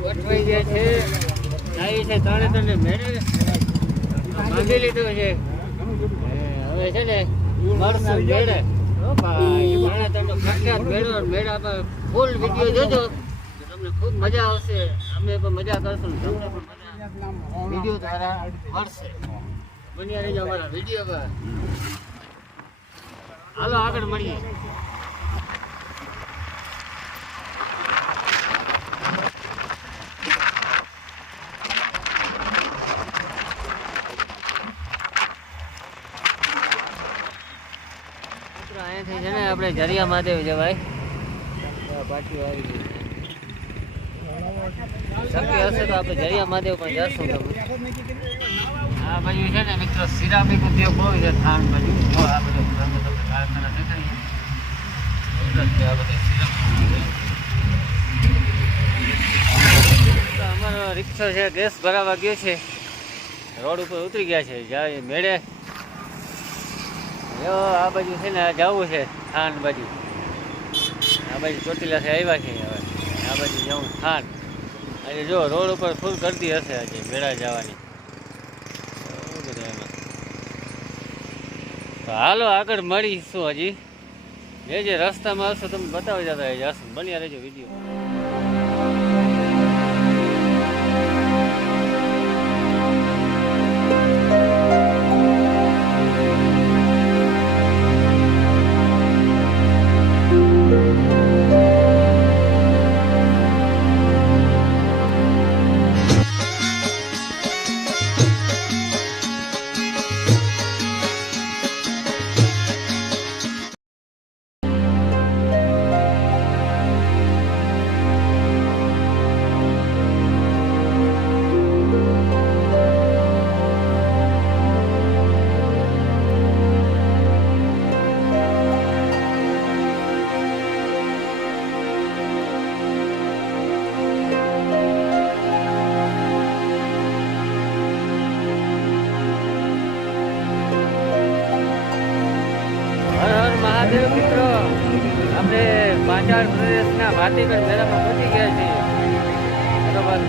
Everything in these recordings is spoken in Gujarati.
ગોઠવાઈ ગયા છે આવી છે ત્રણે મેળે બાંધી લીધું છે હવે છે ને મળશું મેળે પ્રખ્યાત મેળો મેળા ફૂલ વિડીયો જોજો તમને ખૂબ મજા આવશે અમે પણ મજા કરશું તમને પણ મજા વિડીયો દ્વારા મળશે બન્યા રહેજો અમારા વિડીયો પર હાલો આગળ મળીએ અહીંયાથી છે ને આપણે જરિયા મહાદેવ જવાય પાટીઓ આવી ગઈ શક્ય હશે તો આપણે જરિયા મહાદેવ પણ જશું તમે આ બાજુ છે ને મિત્રો સિરામિક ઉદ્યોગ બહુ છે થાન બાજુ આ બધું કારખાના દેખાય આ બધા અમારો રિક્ષો છે ગેસ ભરાવા ગયો છે રોડ ઉપર ઉતરી ગયા છે જાય મેળે આ બાજુ છે ને જવું છે થાન બાજુ આ બાજુ ચોટીલાથી આવ્યા છે હવે આ બાજુ જવું થાન આજે જો રોડ ઉપર ફૂલ ગરદી હશે આજે મેળા જવાની તો હાલો આગળ મળીશું હજી જે રસ્તામાં આવશો તમે બતાવી જતા જશું બન્યા રહેજો વિડીયો મહાદેવ મિત્રો આપણે પાંચાળ પ્રદેશના ભાતીગઢ મેળામાં પહોંચી ગયા છીએ બરોબર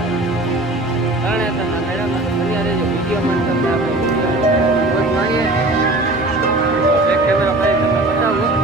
તરણેતરના મેળામાં તો બન્યા રહેજો વિડીયોમાં તમને આપણે મોજ માણીએ એક કેમેરા ફરી તમને બતાવું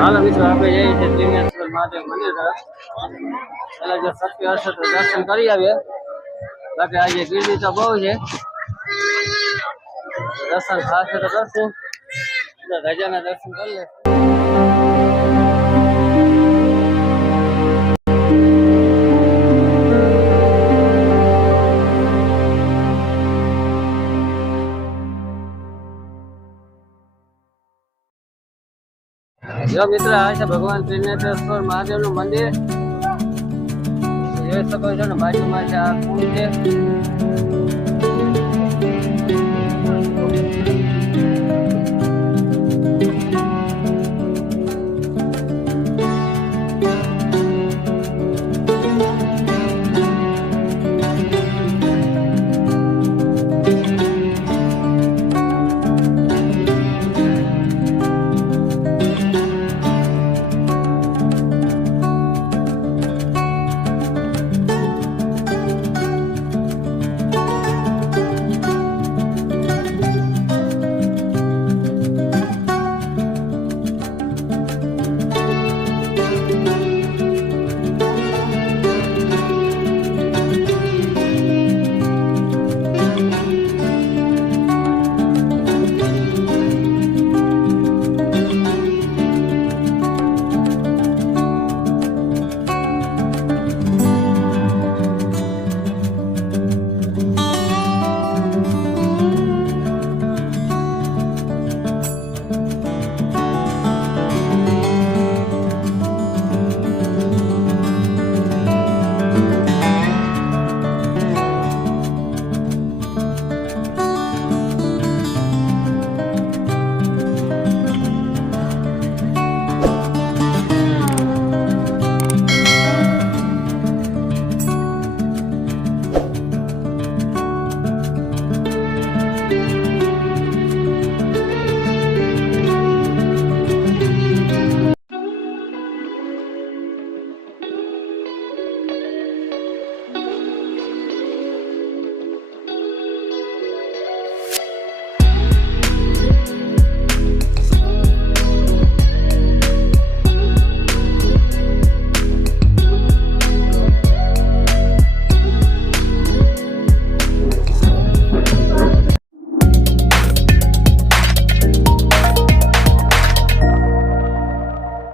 હાલો મિત્રો આપણે જઈએ છીએ ત્રિનેશ્વર મહાદેવ મંદિર તરફ એટલે જો શક્ય હશે તો દર્શન કરી આવીએ બાકી આજે ગીરદી તો બહુ છે દર્શન થશે તો કરશું ધજાના દર્શન કરી લે જો મિત્ર આ છે ભગવાન ત્રિનેત્રેશ્વર મહાદેવનું મંદિર જોઈ શકો છો ને બાજુમાં છે આ કુંડ છે